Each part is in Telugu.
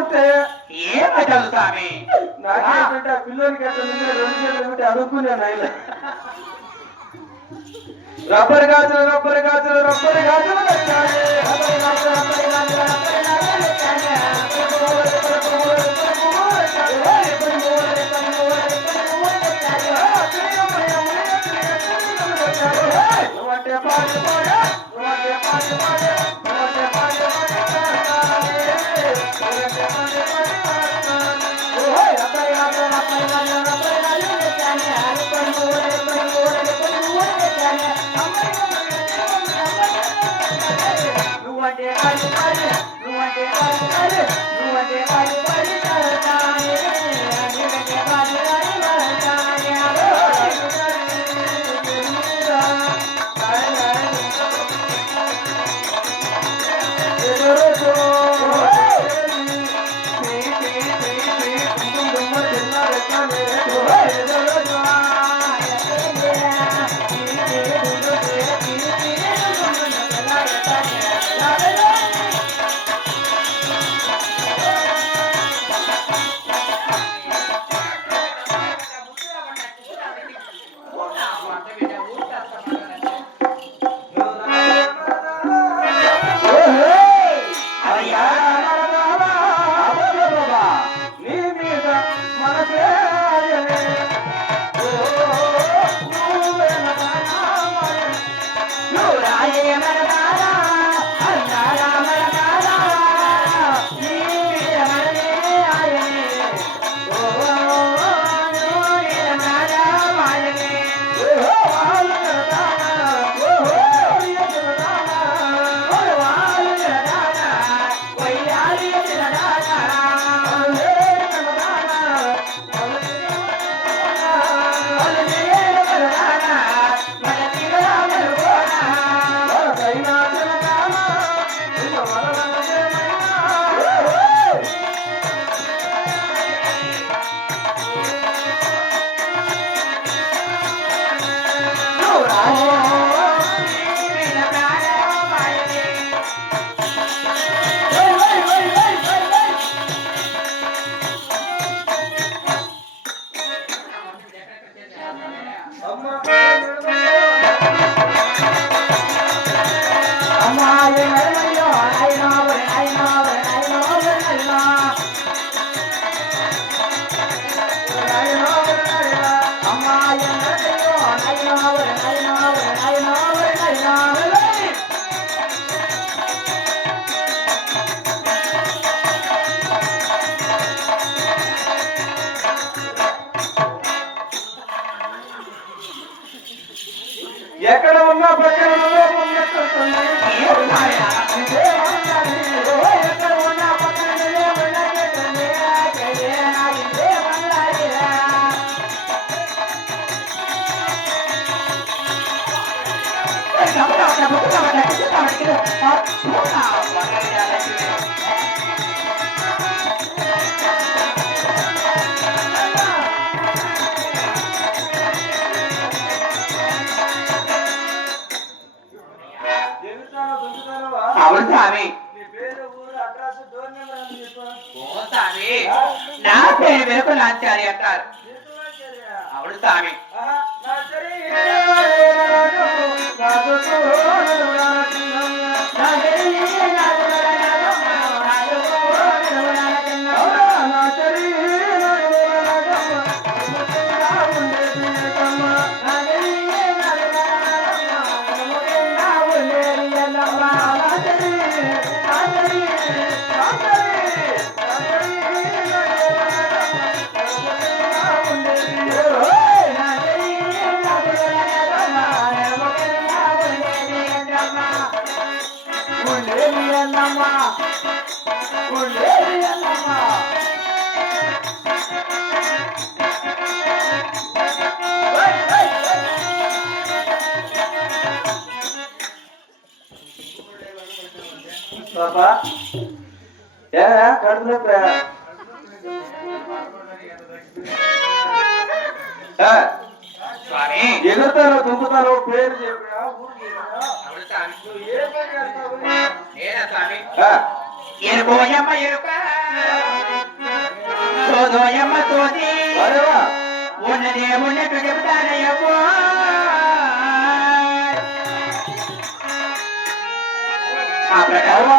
ఉంటే ఏమైతుంది స్వామి? నాకేంటంటే ఆ పిల్లోనికి ఎట్లా 2 చేతులు పెట్టి అడుక్కున్నాను ఆయన. రబ్బర్ గాజులు రబ్బర్ గాజులు రబ్బర్ గాజులు పెట్టాలి. నువ్వంటే పాడి పాడే నువ్వంటే పాడి పాడే నువ్వంటే పాడి నువ్వంటే పాడి పాడే నువ్వంటే పాడి పాడే నువ్వంటే పాడి పాడి ఎక్కడ ఉన్నా పక్కన అవును స్వామి. నా పేరు వెనుక లాంచారి అంటారు. అవును స్వామి. పాపా కడుపు ఎగురుతాను దుంకుతాను పేరు ఎరుకోయమ్మ ఎరుక సోదోయమ్మ తోది ఉన్నదే ఉన్నట్టు చెబుతానయ్యో. ఆ ప్రకారం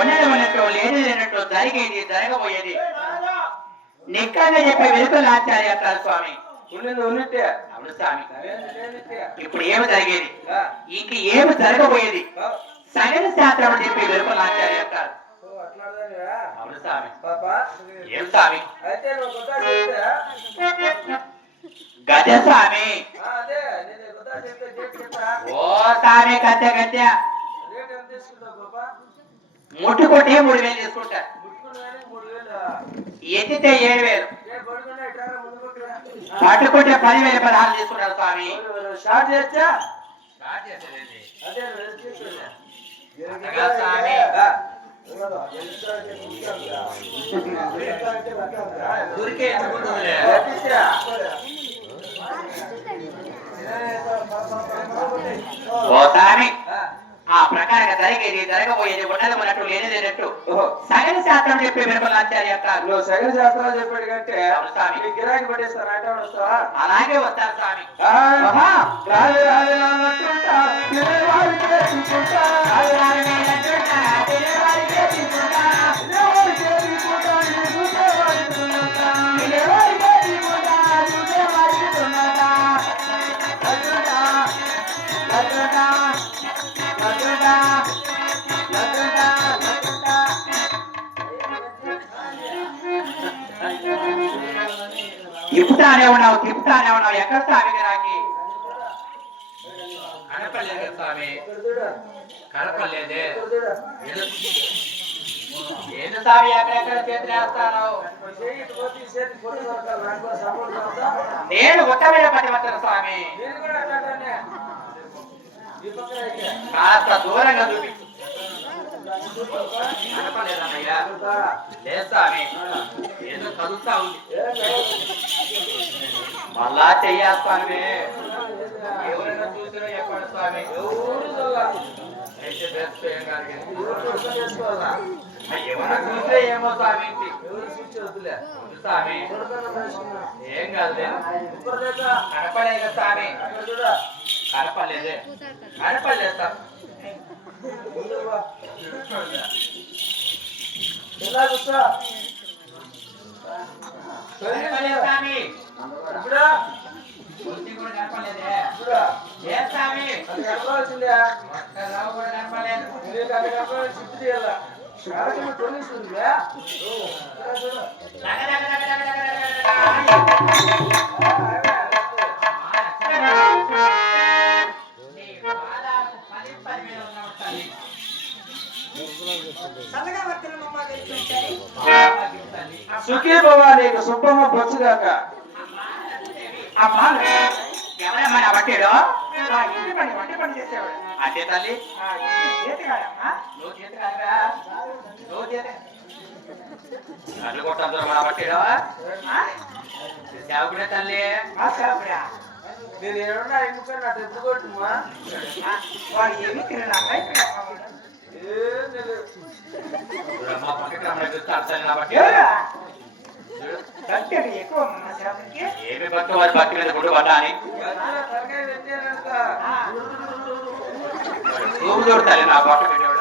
ఉన్నది ఉన్నట్టు లేదు లేనట్టు జరిగేది జరగబోయేది నిక్కగా చెప్పే వెలుకలు ఆచార్య అంటారు స్వామి. అవును స్వామి. ఇప్పుడు ఏమి జరిగేది ఇంక ఏమి జరగబోయేది సగల శాస్త్రం అని చెప్పి వెలుకలు ఆచార్య అంటారు. అవును స్వామి. ఏం స్వామి? గజ స్వామి. ఓ స్వామి గద్దె గద్దె ముట్టుకుంటే 3000 తీసుకుంటా, ఎత్తితే 7000, పట్టుకుంటే 10,000 16 తీసుకుంటారు స్వామి. స్వామి ఓ స్వామి ఆ ప్రకారంగా జరిగేది జరగబోయేది ఉన్నది ఉన్నట్టు లేని లేనట్టు సగల శాస్త్రం చెప్పి వినపలాచార్య అంటారు. నువ్వు సగల శాస్త్రాలు చెప్పాడు కంటే గిరాకీ పట్టేస్తాను అంటే వస్తావా? అలాగే వస్తారు స్వామి. తిప్పుతానే ఉన్నావు తిప్పుతానే ఉన్నావు, ఎక్కడ స్వామి గిరాకి? కనపడలేదు స్వామి, కనపడలేదే. ఏది స్వామి ఎక్కడెక్కడ చేతులు వేస్తాను? నేను ఉత్తమైన పతివత్తన స్వామి, కాస్త దూరంగా చూపించు. కనపడలేదన్నయ్యా. లేదు స్వామి, ఏదో కదులుతా ఉంది. మళ్ళా చెయ్యాలి స్వామి. ఎవరైనా చూసినా ఎక్కడ స్వామి? అయితే ఎవరైనా చూస్తే ఏమో స్వామి. స్వామి ఏం కాదు, కనపడలేదు స్వామి, కనపడలేదే, కనపడలేదు స్వామి. సుఖీ బాబా నీకు సుబ్బమ్మ బొచ్చుగాక. అమ్మా ఎవరమ్మా నా బట్టాడు? వంటి పని చేసేవాడు. అదే తల్లి చేతి కాదమ్మా, నువ్వు చేతి కాదురా, నువ్వు చేతి కళ్ళు కొట్టందరూ మన బట్టాడు. సేవకుడే తల్లి, సేవకుడా. నేను ఏమన్నా ఎందుకు నాకు ఎప్పుడు కొట్టుమా? వాడు ఏమి తిన్నా ఏమి భక్తి వారి భక్తి మీద గుడి పడ్డా అని చూపు చూడతాయి నా బట్ట పెట్టాడు.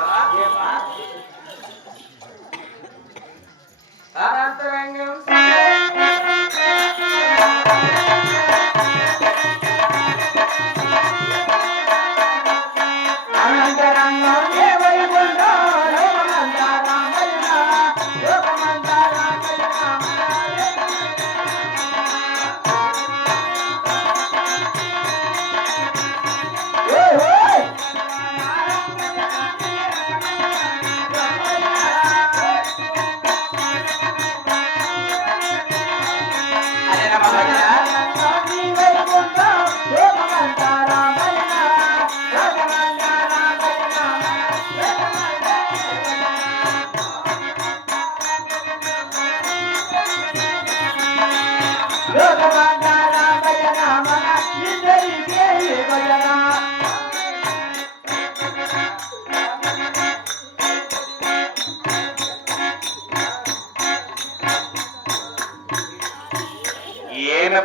అనంతరంగం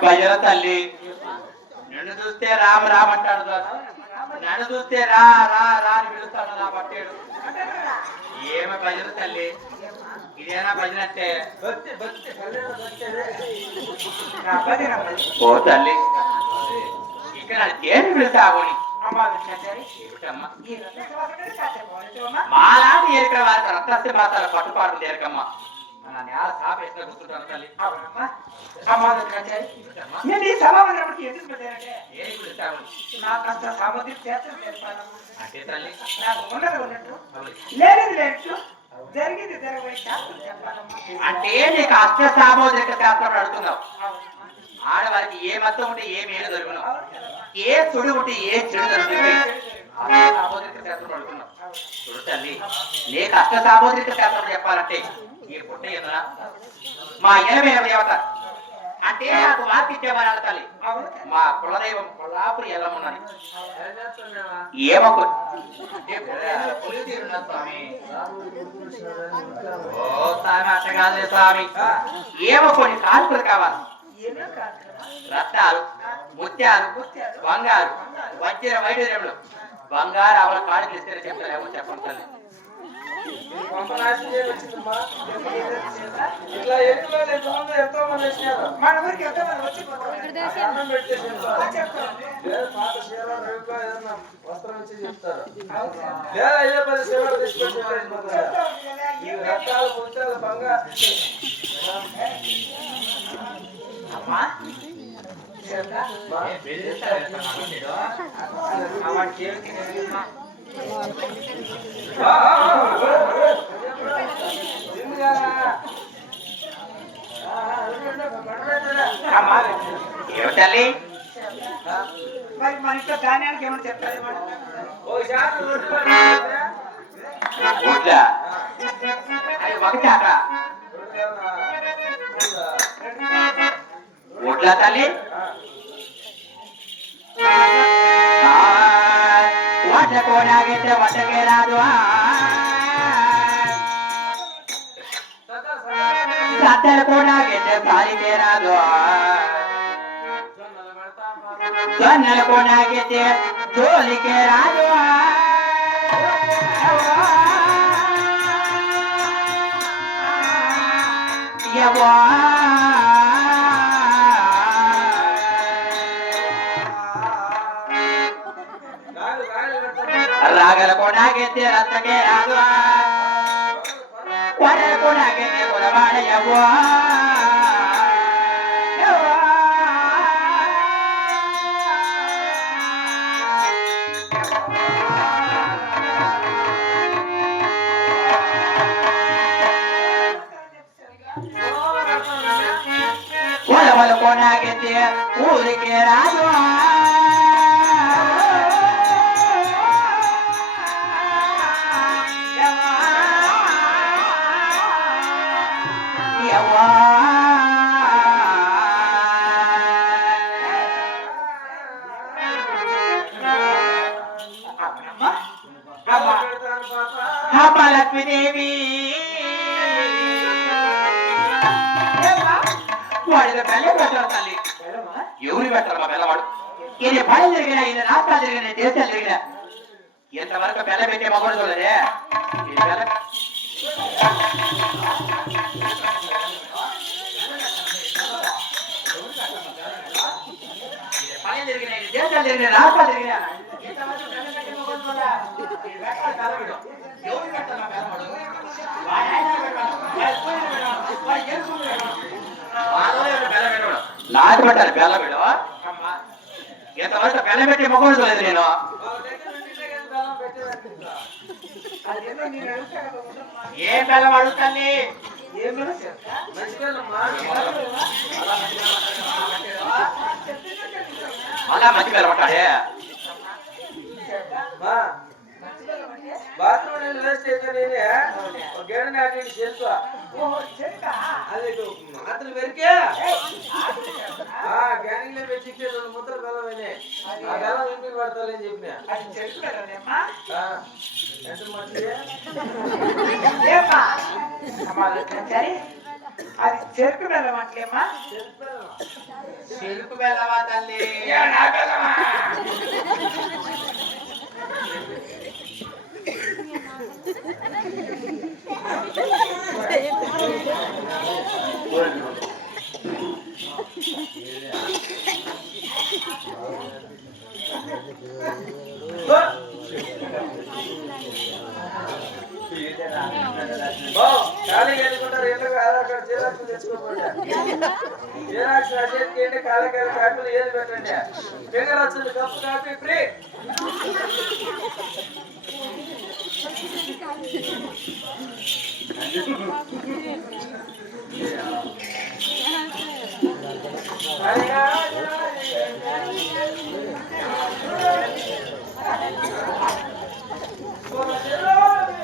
భజన తల్లి నిన్ను చూస్తే రామ్ రామ్ అంటాడు నన్ను చూస్తే రా రా రా అని పిలుస్తాడు నా పట్టేడు ఏమి భజన తల్లి ఇదేనా భజన అంటే ఓ తల్లి ఇక్కడ దేని పిలుస్తావు మాలాంటి ఏరికల వారికి రక్తస్తి మాసాల పట్టుపాటు దేరకమ్మ నేల సాపేసిన గుర్తుంటాను తల్లి నేను ఈ సభామందిరం ఎందుకు పెట్టానంటే ఏమి పిలుస్తావు నాకు కాస్త సామర్థ్యం చేస్తాను అంటే తల్లి నాకు ఉన్నది ఉన్నట్టు లేనిది లేనట్టు జరిగింది జరగబోయే శాస్త్రం చెప్పాలమ్మా. అంటే నీకు అష్ట సామోద్రిక శాస్త్రం అడుగుతున్నావు ఆడవారికి ఏ మతం ఉంటే ఏ మేలు జరుగును ఏ చెడు ఉంటే ఏ చెడు జరుగుతుంది అష్ట సామోద్రిక శాస్త్రం అడుగుతున్నావు చూడు తల్లి నీకు అష్ట సామోద్రిక శాస్త్రం చెప్పాలంటే ఈ పుట్ట ఎదురా మా 80 దేవత అంటే నాకు వాకిచ్చేవారు తల్లి మా కులదైవం కొల్లాపురి ఎల్లమున్నది ఏమకు స్వామి ఓ స్వామి అట్ట కాదులే స్వామి ఏమో కొన్ని కాల్పులు కావాలి ఏమేం కాదు రత్నాలు ముత్యాలు బంగారు వజ్ర వైడూర్యములు బంగారు అవల కాడికి ఇస్తే చెప్తారేమో చెప్పండి తల్లి ఇట్లా ఎంతో మంది వచ్చినారు మన ఊరికి ఎంతమంది వచ్చి అన్నం పెట్టేసి చెప్తాను పాత చీర రేపులో ఏదన్నా వస్త్రం ఇచ్చి చెప్తారు లేదా అయ్యే 10 చీరలు తీసుకొచ్చి రక్తాలు ముత్యాలు బంగారు అమ్మా ఏమిటల్లి మరి మన ఇంట్లో ధాన్యానికి ఏమైనా చెప్తారు ఒడ్లా అది ఒకటి అక్కడ ఒడ్లా తల్లి వడ్ల కోనాగితే వడ్డకే రాదు సద్దల కోనాగితే సారికే రాదు జొన్నల కోనాగితే జోలికే రాదు రాగల కోనాగితే రత్తకే రాదు కొరల కోనాగితే కొలవాడ యవ్వా కొలవల కోనాగితే ఊరికే రాదు లక్ష్మీదేవి వాడికి బెల్ల పెట్టారు తల్లి ఎవరు పెట్టారు మా బెల్లవాడు ఇది పని జరిగిన ఇది రాష్ట్రాలు జరిగిన దేశాలు జరిగిన ఎంతవరకు బెల్ల పెట్టే మగడు చూడలే ఇది బెల్ల పని జరిగిన ఇది దేశాలు జరిగిన రాష్ట్రాలు జరిగిన ఎంతవరకు బెల్ల పెట్టే మగడు చూడలే ఇది పెట్టాలి బెల్లవాడు ఎవరు పెట్టారు మా బెల్లవాడు వాడి ఆయన పెట్టాలి వాడి కూతురు పెట్టాలి వాడి జేసు పెట్టాలి నాకు పెట్టాలి బెల్ల బిడ్డ ఎంతవరకు బెల్ల పెట్టి మొగలు చూడలేదు నేను ఏ బెల్లం అడుగుతాన్ని అలా మంచి బెల్ల పట్టాడే బాత్రూమ్ వేస్ట్ అయితే నేనే ఒక గేడ నాటి చెల్ప అది మాత్రలు పెరికే గ్యానింగ్ లో పెట్టి 2 ముద్దలు బెల్లం అయినాయి ఆ బెల్లం ఇంటికి పడతాలని చెప్పిన ఎంత మంచిది అది చెరుకు బెల్లం అట్లేమా చెరుకు బెల్లవా తల్లి ఖాళీ ఎదుకుంటారు ఎందుకు అక్కడ జీరాక్స్ తెచ్చుకోకుండా జీరాక్స్ రసేట్కి ఏంటి ఖాళీ కాకుండా ఏది పెట్టండి ఫింగర్ వచ్చింది కప్పు కాఫీ ఫ్రీ అయ్యా